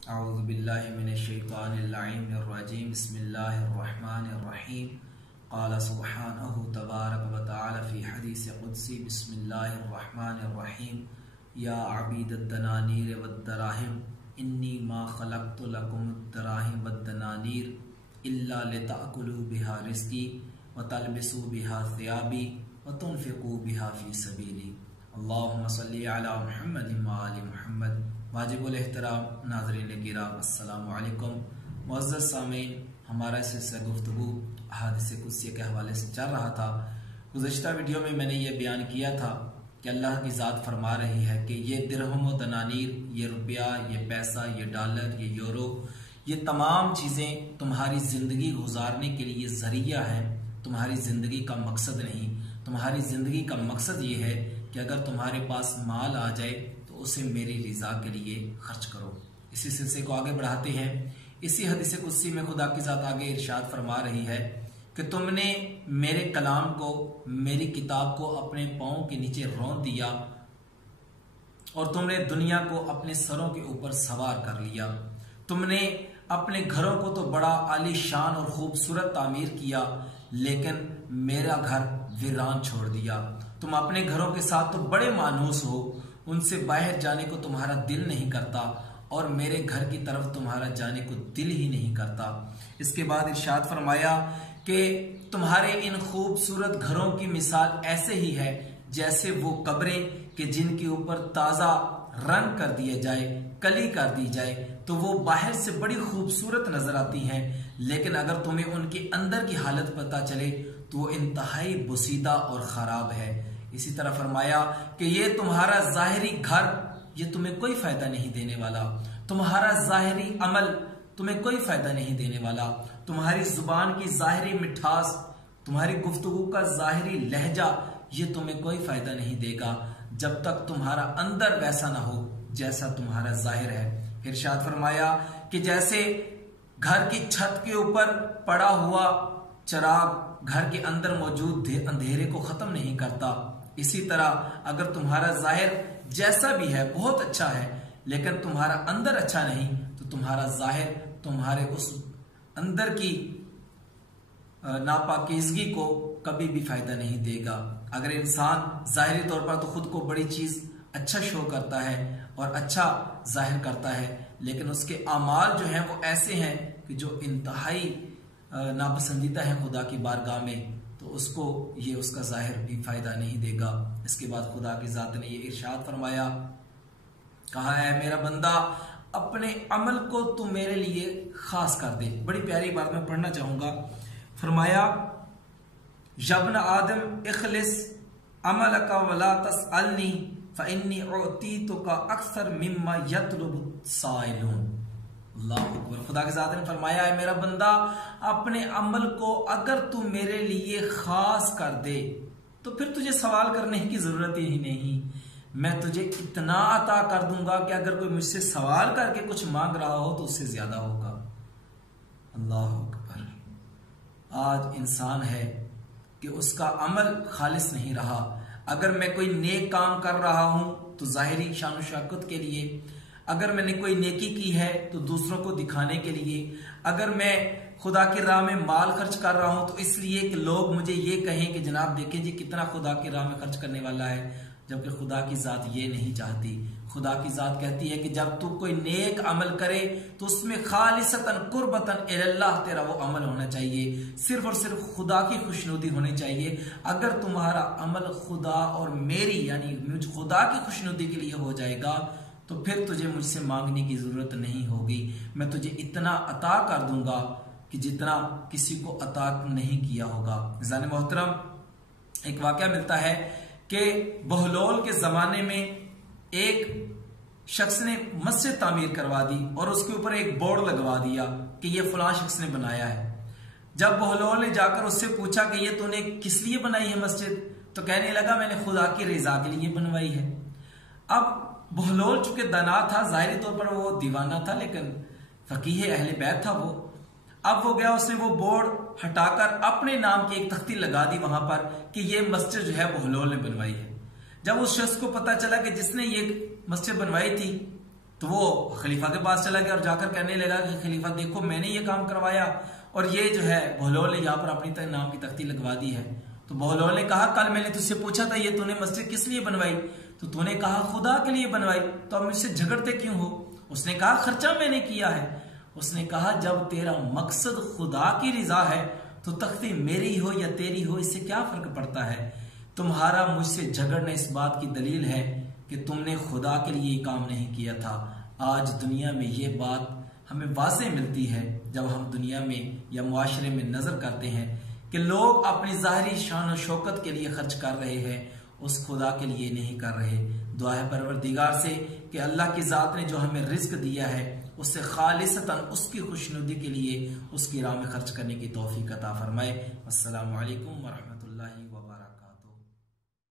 औज़ु बिल्लाहि मिनश्शैतानिर्रजीम बिस्मिल्लाहिर्रहमानिर्रहीम क़ाला सुब्हानहु तबारक व तआला फ़ी हदीस क़ुदसी बिस्मिल्लाहिर्रहमानिर्रहीम या अबीदद्दनानीर वद्दराहिम इन्नी मा ख़लक़्तु लकुमुद्दराहिम वद्दनानीर इल्ला लितअकुलू बिहा रिज़्क़ी व तलबिसू बिहा सियाबी व तुनफ़िक़ू बिहा फ़ी सबीली। अल्लाहुम्मा सल्लि अला मुहम्मदिन व आलि मुहम्मद। वाजिबुल एहतराम नाज़रीन किराम, अस्सलामु अलैकुम। मुअज़्ज़ज़ सामीन, हमारा सिलसिला गुफ्तगू हदीस कुदसी के हवाले से चल रहा था। गुज़श्ता वीडियो में मैंने ये बयान किया था कि अल्लाह की ज़ात फरमा रही है कि ये दिरहम व दनानीर, ये रुपया, ये पैसा, ये डॉलर, ये यूरो, ये तमाम चीज़ें तुम्हारी ज़िंदगी गुजारने के लिए ज़रिया है, तुम्हारी ज़िंदगी का मकसद नहीं। तुम्हारी ज़िंदगी का मकसद ये है कि अगर तुम्हारे पास माल आ जाए तो उसे मेरी रिज़ा के लिए खर्च करो। इसी सिलसिले को आगे बढ़ाते हैं। इसी हदीस कुदसी में खुदा की ज़ात आगे इरशाद फरमा रही है कि तुमने मेरे कलाम को, मेरी किताब को अपने पाँव के नीचे रौंद दिया और तुमने दुनिया को अपने सरों के ऊपर सवार कर लिया। तुमने अपने घरों को तो बड़ा आलीशान और खूबसूरत तामीर किया, लेकिन मेरा घर वीरान छोड़ दिया। तुम अपने घरों के साथ तो बड़े मानूस हो, उनसे बाहर जाने को तुम्हारा दिल नहीं करता और मेरे घर की तरफ तुम्हारा जाने को दिल ही नहीं करता। इसके बाद इरशाद फरमाया कि तुम्हारे इन खूबसूरत घरों की मिसाल ऐसे ही है जैसे वो कब्रें कि जिनके ऊपर ताज़ा रंग कर दिया जाए, कली कर दी जाए तो वो बाहर से बड़ी खूबसूरत नजर आती हैं, लेकिन अगर तुम्हें उनके अंदर की हालत पता चले तो वो इंतहाई बुसीदा और ख़राब है। इसी तरह फरमाया कि ये तुम्हारा ज़ाहिरी घर, ये तुम्हें कोई फ़ायदा नहीं देने वाला। तुम्हारा ज़ाहिरी अमल तुम्हें कोई फ़ायदा नहीं देने वाला। तुम्हारी ज़ुबान की ज़ाहिरी मिठास, तुम्हारी गुफ्तगू का ज़ाहिरी लहजा, ये तुम्हें कोई फ़ायदा नहीं देगा जब तक तुम्हारा अंदर वैसा ना हो जैसा तुम्हारा ज़ाहिर है। फिर इरशाद फरमाया कि जैसे घर की छत के ऊपर पड़ा हुआ चिराग घर के अंदर मौजूद अंधेरे को ख़त्म नहीं करता, इसी तरह अगर तुम्हारा ज़ाहिर जैसा भी है बहुत अच्छा है लेकिन तुम्हारा अंदर अच्छा नहीं तो तुम्हारा ज़ाहिर तुम्हारे उस अंदर की नापाकीज़गी को कभी भी फायदा नहीं देगा। अगर इंसान ज़ाहिरी तौर पर तो खुद को बड़ी चीज़ अच्छा शो करता है और अच्छा जाहिर करता है, लेकिन उसके अमाल जो हैं वो ऐसे हैं कि जो इंतहाई नापसंदीदा है खुदा की बारगाह में, तो उसको ये उसका जाहिर भी फायदा नहीं देगा। इसके बाद खुदा की ज़ात ने ये इरशाद फरमाया, कहा है मेरा बंदा अपने अमल को तू मेरे लिए खास कर दे। बड़ी प्यारी बात मैं पढ़ना चाहूंगा। फरमाया यब्न आदम इखलिस अमलका वला तसअलनी फइन्नी उतीतुका अक्सर मिम्मा यतलुबु साइलून। अल्लाह अकबर। खुदा के ज़ात ने फरमाया है मेरा बंदा अपने अमल को अगर तू मेरे लिए खास कर दे तो फिर तुझे सवाल करने की जरूरत ही नहीं। मैं तुझे इतना अता कर दूंगा कि अगर कोई मुझसे सवाल करके कुछ मांग रहा हो तो उससे ज्यादा होगा। अल्लाह अकबर। आज इंसान है कि उसका अमल खालिस नहीं रहा। अगर मैं कोई नेक काम कर रहा हूं तो जाहिरी शान शौकत के लिए, अगर मैंने कोई नेकी की है तो दूसरों को दिखाने के लिए, अगर मैं खुदा की राह में माल खर्च कर रहा हूं तो इसलिए कि लोग मुझे ये कहें कि जनाब देखें जी कितना खुदा की राह में खर्च करने वाला है, जबकि खुदा की ज़ात ये नहीं चाहती। खुदा की ज़ात कहती है कि जब तू कोई नेक अमल करे तो उसमें खालिसतन कुर्बतन इल्लाह तेरा वो अमल होना चाहिए, सिर्फ और सिर्फ खुदा की खुशनुदी होनी चाहिए। अगर तुम्हारा अमल खुदा और मेरी यानी मुझ खुदा की खुशनुदी के लिए हो जाएगा तो फिर तुझे मुझसे मांगने की जरूरत नहीं होगी। मैं तुझे इतना अता कर दूंगा कि जितना किसी को अता नहीं किया होगा। जाने मोहतरम, एक वाकया मिलता है कि बहलोल के जमाने में एक शख्स ने मस्जिद तामीर करवा दी और उसके ऊपर एक बोर्ड लगवा दिया कि ये फलां शख्स ने बनाया है। जब बहलोल ने जाकर उससे पूछा कि ये तूने किस लिए बनाई है मस्जिद, तो कहने लगा मैंने खुदा की रजा के लिए बनवाई है। अब बहलोल चूंकि दाना था, जाहिरी तौर पर वो दीवाना था लेकिन फकीह अहले बैत था वो। अब वो गया, उसने वो बोर्ड हटाकर अपने नाम की एक तख्ती लगा दी वहां पर कि ये मस्जिद जो है बहलोल ने बनवाई है। जब उस शख्स को पता चला कि जिसने ये मस्जिद बनवाई थी तो वो खलीफा के पास चला गया और जाकर कहने लगा कि खलीफा देखो मैंने ये काम करवाया और ये जो है बहलोल ने यहाँ पर अपनी नाम की तख्ती लगवा दी है। तो बहलोल ने कहा कल मैंने तुझसे पूछा था ये तूने मस्जिद किस लिए बनवाई, तो तूने कहा खुदा के लिए बनवाई, तो अब मुझसे झगड़ते क्यों हो। उसने कहा खर्चा मैंने किया है। उसने कहा जब तेरा मकसद खुदा की रिजा है तो तख्ती मेरी हो या तेरी हो इससे क्या फर्क पड़ता है। तुम्हारा मुझसे झगड़ना इस बात की दलील है कि तुमने खुदा के लिए काम नहीं किया था। आज दुनिया में ये बात हमें वाज़े मिलती है जब हम दुनिया में या मुआशरे में नजर करते हैं कि लोग अपनी ज़ाहिरी शान और शौकत के लिए खर्च कर रहे हैं, उस खुदा के लिए नहीं कर रहे। दुआ है परवरदिगार से कि अल्लाह की ज़ात ने जो हमें रिज्क दिया है उससे खालिसतन उसकी खुशनुदी के लिए उसकी राह में खर्च करने की तौफीक अता फरमाए। अस्सलामु अलैकुम व रहमतुल्लाह।